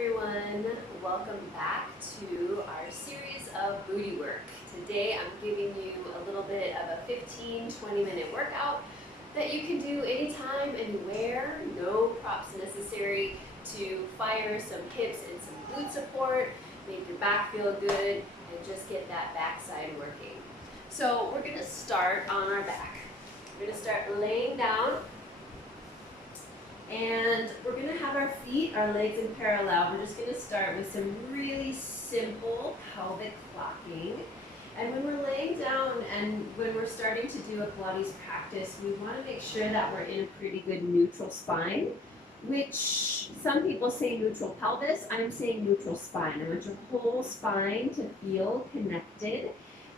everyone, welcome back to our series of booty work. Today I'm giving you a little bit of a 15-20 minute workout that you can do anytime, anywhere, no props necessary, to fire some hips and some glute support, make your back feel good, and just get that backside working. So we're going to start on our back. We're going to start laying down. And we're going to have our feet, our legs in parallel. We're just going to start with some really simple pelvic clocking. And when we're laying down and when we're starting to do a Pilates practice, we want to make sure that we're in a pretty good neutral spine, which some people say neutral pelvis. I'm saying neutral spine. I want your whole spine to feel connected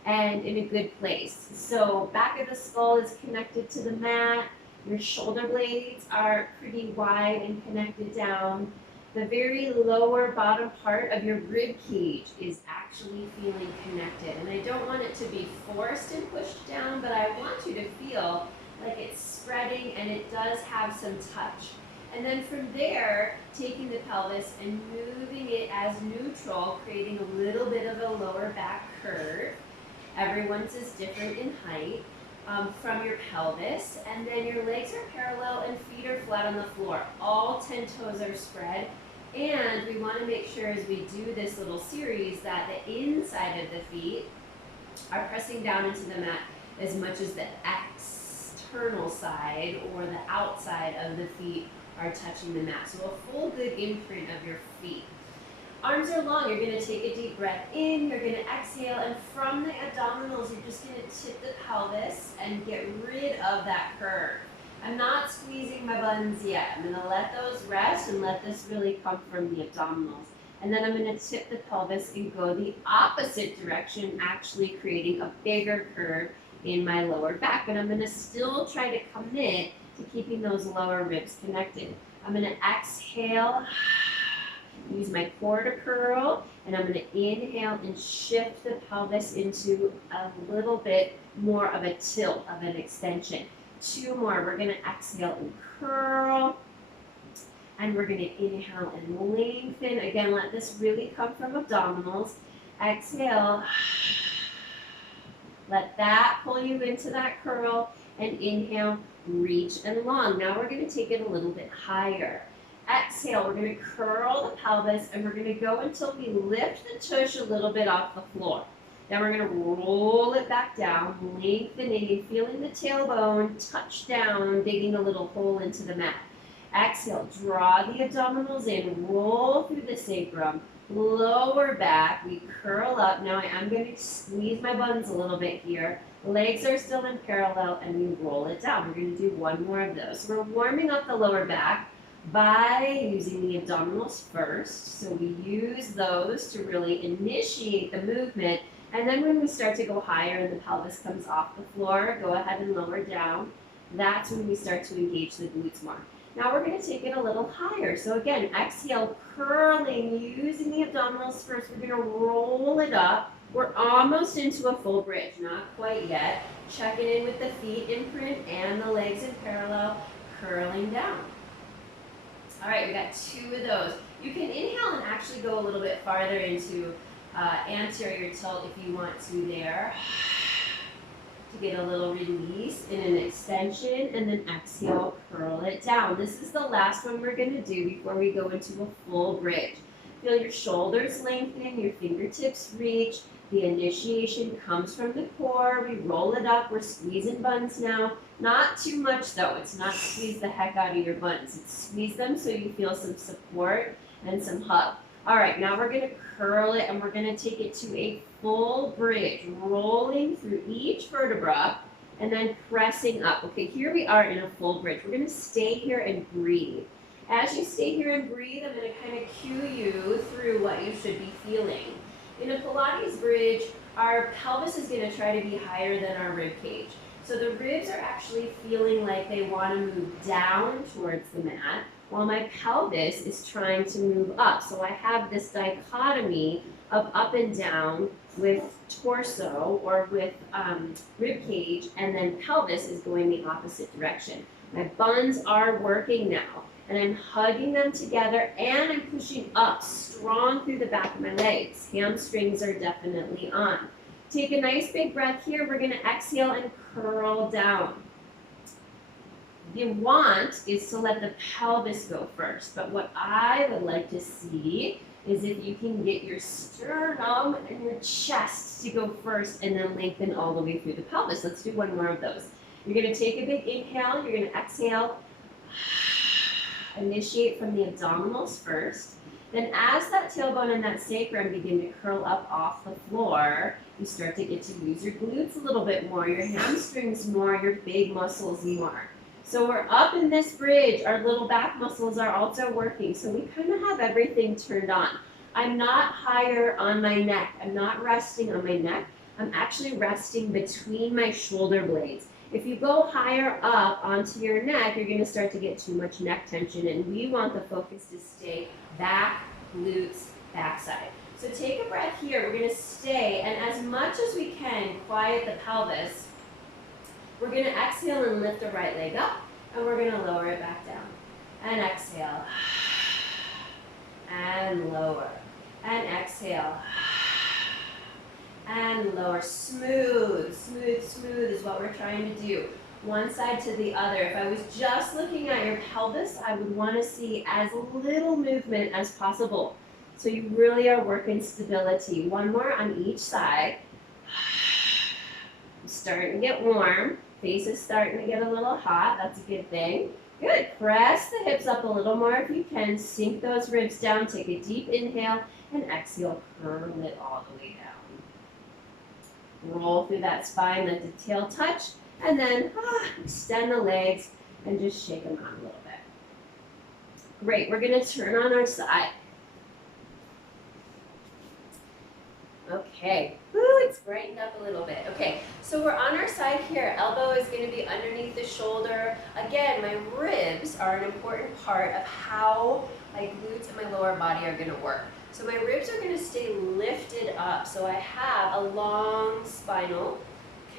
and in a good place. So back of the skull is connected to the mat. Your shoulder blades are pretty wide and connected down. The very lower bottom part of your rib cage is actually feeling connected. And I don't want it to be forced and pushed down, but I want you to feel like it's spreading and it does have some touch. And then from there, taking the pelvis and moving it as neutral, creating a little bit of a lower back curve. Everyone's is different in height. From your pelvis, and then your legs are parallel and feet are flat on the floor. All 10 toes are spread, and we want to make sure as we do this little series that the inside of the feet are pressing down into the mat as much as the external side or the outside of the feet are touching the mat. So a full good imprint of your feet. Arms are long. You're going to take a deep breath in, you're going to exhale, and from the abdominals, you're just going to tip the pelvis and get rid of that curve. I'm not squeezing my buns yet. I'm going to let those rest and let this really come from the abdominals. And then I'm going to tip the pelvis and go the opposite direction, actually creating a bigger curve in my lower back. But I'm going to still try to commit to keeping those lower ribs connected. I'm going to exhale. Use my core to curl, and I'm going to inhale and shift the pelvis into a little bit more of a tilt, of an extension. Two more. We're going to exhale and curl, and we're going to inhale and lengthen. Again, let this really come from abdominals. Exhale. Let that pull you into that curl, and inhale, reach and long. Now we're going to take it a little bit higher. Exhale, we're going to curl the pelvis, and we're going to go until we lift the tush a little bit off the floor. Then we're going to roll it back down, lengthening and feeling the tailbone touch down, digging a little hole into the mat. Exhale, draw the abdominals in, roll through the sacrum, lower back, we curl up. Now I'm going to squeeze my buns a little bit here. Legs are still in parallel, and we roll it down. We're going to do one more of those. So we're warming up the lower back by using the abdominals first. So we use those to really initiate the movement. And then when we start to go higher and the pelvis comes off the floor, go ahead and lower down. That's when we start to engage the glutes more. Now we're going to take it a little higher. So again, exhale, curling, using the abdominals first. We're going to roll it up. We're almost into a full bridge, not quite yet. Checking in with the feet imprint and the legs in parallel, curling down. All right, we got two of those. You can inhale and actually go a little bit farther into anterior tilt if you want to there, to get a little release in an extension, and then exhale, curl it down. This is the last one we're going to do before we go into a full bridge. Feel your shoulders lengthen, your fingertips reach. The initiation comes from the core. We roll it up. We're squeezing buns now. Not too much though. It's not squeeze the heck out of your buns. It's squeeze them so you feel some support and some hug. All right, now we're going to curl it, and we're going to take it to a full bridge, rolling through each vertebra and then pressing up. Okay, here we are in a full bridge. We're going to stay here and breathe. As you stay here and breathe, I'm going to kind of cue you through what you should be feeling. In a Pilates bridge, our pelvis is going to try to be higher than our rib cage. So the ribs are actually feeling like they want to move down towards the mat, while my pelvis is trying to move up. So I have this dichotomy of up and down with torso or with rib cage, and then pelvis is going the opposite direction. My buns are working now, and I'm hugging them together, and I'm pushing up strong through the back of my legs. Hamstrings are definitely on. Take a nice big breath here. We're going to exhale and curl down. What you want is to let the pelvis go first, but what I would like to see is if you can get your sternum and your chest to go first and then lengthen all the way through the pelvis. Let's do one more of those. You're going to take a big inhale. You're going to exhale. Initiate from the abdominals first. Then as that tailbone and that sacrum begin to curl up off the floor, you start to get to use your glutes a little bit more, your hamstrings more, your big muscles more. So we're up in this bridge. Our little back muscles are also working. So we kind of have everything turned on. I'm not higher on my neck. I'm not resting on my neck. I'm actually resting between my shoulder blades. If you go higher up onto your neck, you're going to start to get too much neck tension, and we want the focus to stay back, glutes, backside. So take a breath here. We're going to stay, and as much as we can, quiet the pelvis. We're going to exhale and lift the right leg up, and we're going to lower it back down. And exhale. And lower. And exhale. And lower. Smooth, smooth, smooth is what we're trying to do. One side to the other. If I was just looking at your pelvis, I would want to see as little movement as possible. So you really are working stability. One more on each side. I'm starting to get warm. Face is starting to get a little hot. That's a good thing. Good. Press the hips up a little more if you can. Sink those ribs down. Take a deep inhale and exhale. Curl it all the way down. Roll through that spine. Let the tail touch. And then extend the legs and just shake them out a little bit. Great. We're going to turn on our side. Okay, it's brightened up a little bit. Okay, so we're on our side here. Elbow is going to be underneath the shoulder. Again, my ribs are an important part of how my glutes and my lower body are going to work. So my ribs are going to stay lifted up. So I have a long spinal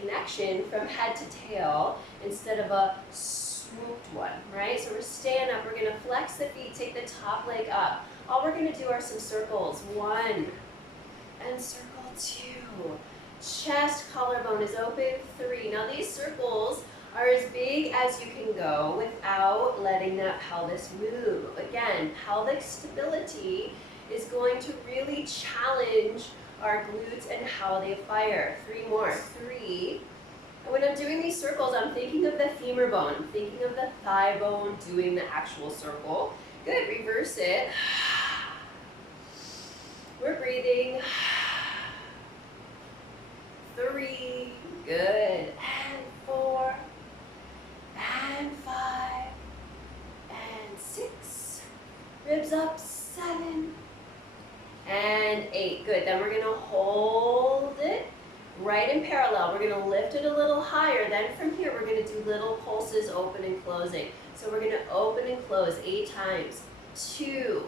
connection from head to tail instead of a swooped one, right? So we're staying up. We're going to flex the feet, take the top leg up. All we're going to do are some circles. 1, and circle 2. Chest, collarbone is open. 3. Now these circles are as big as you can go without letting that pelvis move. Again, pelvic stability is going to really challenge our glutes and how they fire. 3 more. 3. And when I'm doing these circles, I'm thinking of the femur bone. I'm thinking of the thigh bone doing the actual circle. Good. Reverse it. We're breathing. 3, good, and 4, and 5, and 6, ribs up, 7, and 8, good. Then we're going to hold it right in parallel. We're going to lift it a little higher. Then from here, we're going to do little pulses, open and closing. So we're going to open and close 8 times, 2,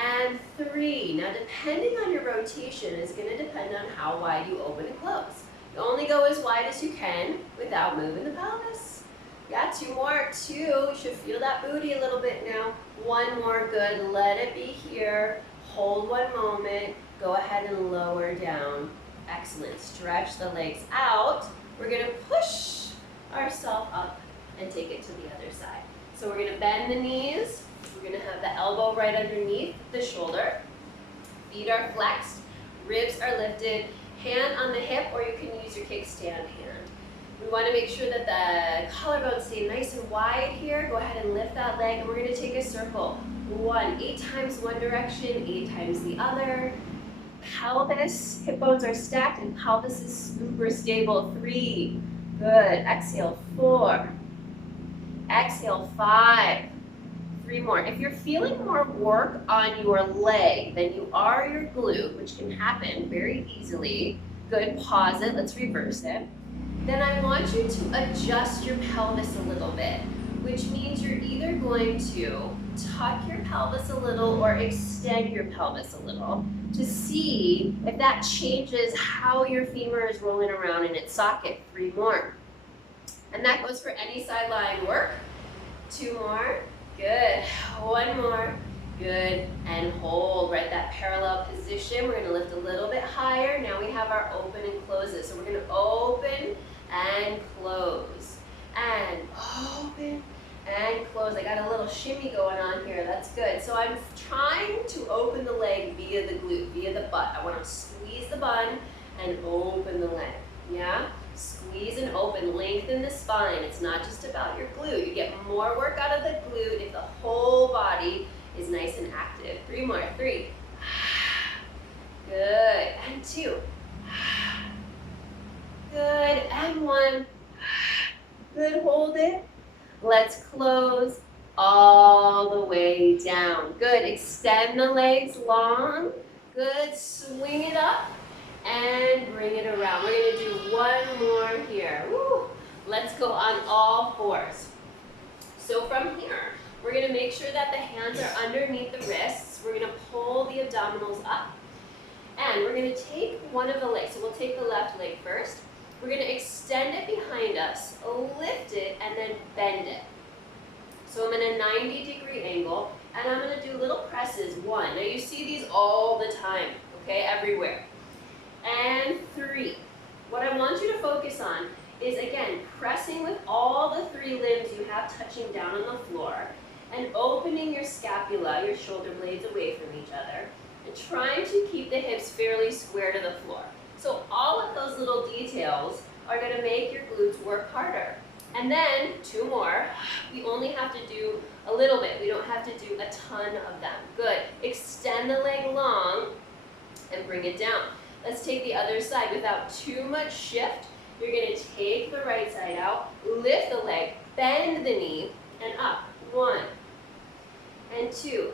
and 3. Now, depending on your rotation is going to depend on how wide you open and close. You only go as wide as you can without moving the pelvis. Yeah, 2 more. 2. You should feel that booty a little bit now. 1 more. Good. Let it be here. Hold 1 moment. Go ahead and lower down. Excellent. Stretch the legs out. We're going to push ourselves up and take it to the other side. So we're going to bend the knees. We're going to have the elbow right underneath the shoulder. Feet are flexed. Ribs are lifted. Hand on the hip, or you can use your kickstand hand. We want to make sure that the collarbones stay nice and wide here. Go ahead and lift that leg, and we're going to take a circle. 1, 8 times one direction, 8 times the other. Pelvis, hip bones are stacked, and pelvis is super stable. 3, good. Exhale, 4. Exhale, 5. 3 more. If you're feeling more work on your leg than you are your glute, which can happen very easily, good, pause it, let's reverse it. Then I want you to adjust your pelvis a little bit, which means you're either going to tuck your pelvis a little or extend your pelvis a little to see if that changes how your femur is rolling around in its socket. 3 more. And that goes for any sideline work. 2 more, good. 1 more, good. And hold, right, that parallel position. We're gonna lift a little bit higher. Now we have our open and closes. So we're gonna open and close. And open and close. I got a little shimmy going on here, that's good. So I'm trying to open the leg via the glute, via the butt. I wanna squeeze the bun and open the leg, yeah? Squeeze and open, lengthen the spine. It's not just about your glute. You get more work out of the glute if the whole body is nice and active. 3 more, 3. Good, and 2. Good, and 1. Good, hold it. Let's close all the way down. Good, extend the legs long. Good, swing it up. And bring it around. We're going to do 1 more here. Woo. Let's go on all 4s. So from here, we're going to make sure that the hands are underneath the wrists. We're going to pull the abdominals up. And we're going to take one of the legs. So we'll take the left leg first. We're going to extend it behind us, lift it, and then bend it. So I'm in a 90-degree angle, and I'm going to do little presses. 1. Now you see these all the time, okay, everywhere. And 3. What I want you to focus on is, again, pressing with all the 3 limbs you have touching down on the floor and opening your scapula, your shoulder blades away from each other, and trying to keep the hips fairly square to the floor. So all of those little details are going to make your glutes work harder. And then 2 more. We only have to do a little bit. We don't have to do a ton of them. Good. Extend the leg long and bring it down. Let's take the other side without too much shift. You're going to take the right side out, lift the leg, bend the knee, and up. 1, and 2,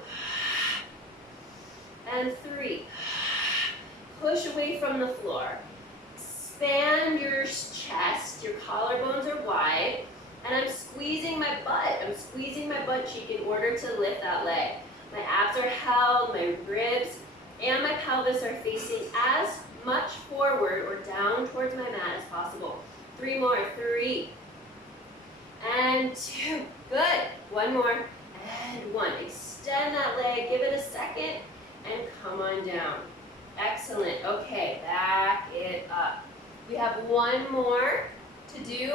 and 3. Push away from the floor. Expand your chest. Your collarbones are wide. And I'm squeezing my butt. I'm squeezing my butt cheek in order to lift that leg. My abs are held, my ribs and my pelvis are facing as much forward or down towards my mat as possible. 3 more, 3, and 2, good. 1 more, and 1. Extend that leg, give it a second, and come on down. Excellent, okay, back it up. We have 1 more to do,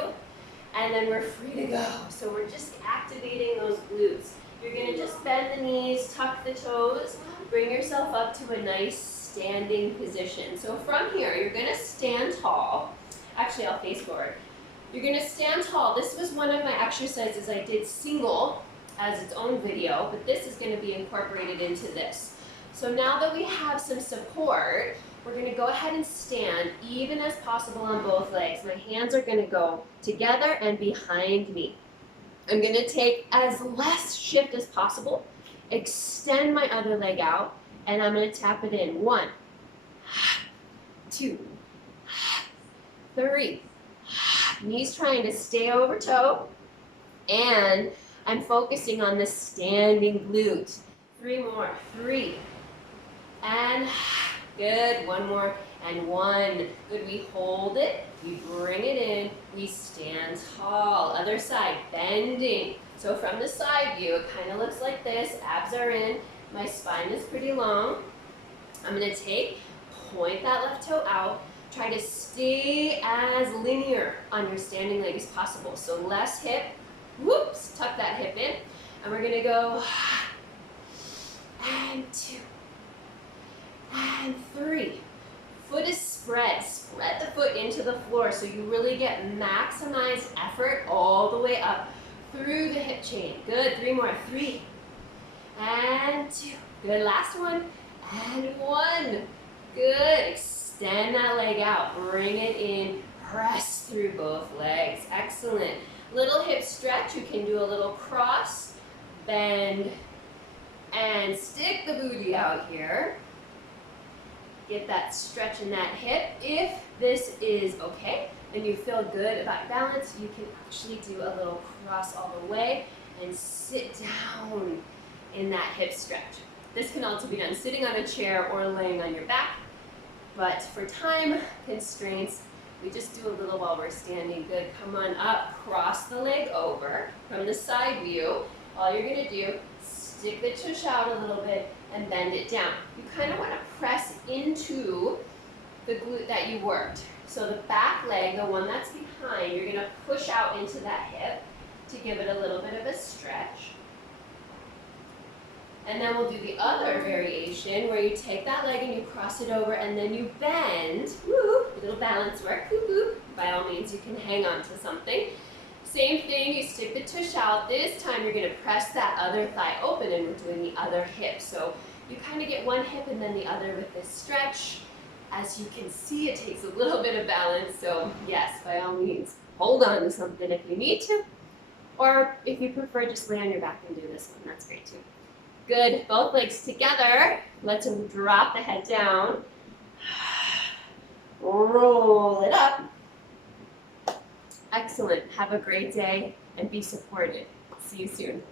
and then we're free to go. So we're just activating those glutes. You're gonna just bend the knees, tuck the toes, bring yourself up to a nice standing position. So from here, you're gonna stand tall. Actually, I'll face forward. You're gonna stand tall. This was one of my exercises I did single as its own video, but this is gonna be incorporated into this. So now that we have some support, we're gonna go ahead and stand even as possible on both legs. My hands are gonna go together and behind me. I'm gonna take as less shift as possible, extend my other leg out, and I'm gonna tap it in. 1, 2, 3. Knees trying to stay over toe, and I'm focusing on the standing glute. 3 more, 3, and good. 1 more, and 1. Good, we hold it, we bring it in, we stand tall. Other side, bending. So from the side view, it kind of looks like this. Abs are in, my spine is pretty long. I'm gonna point that left toe out, try to stay as linear on your standing leg as possible. So less hip, whoops, tuck that hip in, and we're gonna go, and 2, and 3. Foot is spread. Spread the foot into the floor so you really get maximized effort all the way up through the hip chain. Good. 3 more. 3, and 2. Good. Last one, and 1. Good. Extend that leg out. Bring it in. Press through both legs. Excellent. Little hip stretch. You can do a little cross, bend, and stick the booty out here. Get that stretch in that hip. If this is okay, and you feel good about balance, you can actually do a little cross all the way and sit down in that hip stretch. This can also be done sitting on a chair or laying on your back, but for time constraints, We just do a little while we're standing. Good. Come on up. Cross the leg over from the side view. All you're going to do, stick the tush out a little bit and bend it down. You kind of want to press into the glute that you worked. So the back leg, the one that's behind, you're going to push out into that hip to give it a little bit of a stretch. And then we'll do the other variation where you take that leg and you cross it over and then you bend. Woo, a little balance work. Woo, woo. By all means, you can hang on to something. Same thing, you stick the tush out. This time you're going to press that other thigh open and we're doing the other hip. So you kind of get one hip and then the other with this stretch. As you can see, it takes a little bit of balance. So yes, by all means, hold on to something if you need to. Or if you prefer, just lay on your back and do this one. That's great too. Good, both legs together. Let's drop the head down. Roll it up. Excellent. Have a great day and be supported. See you soon.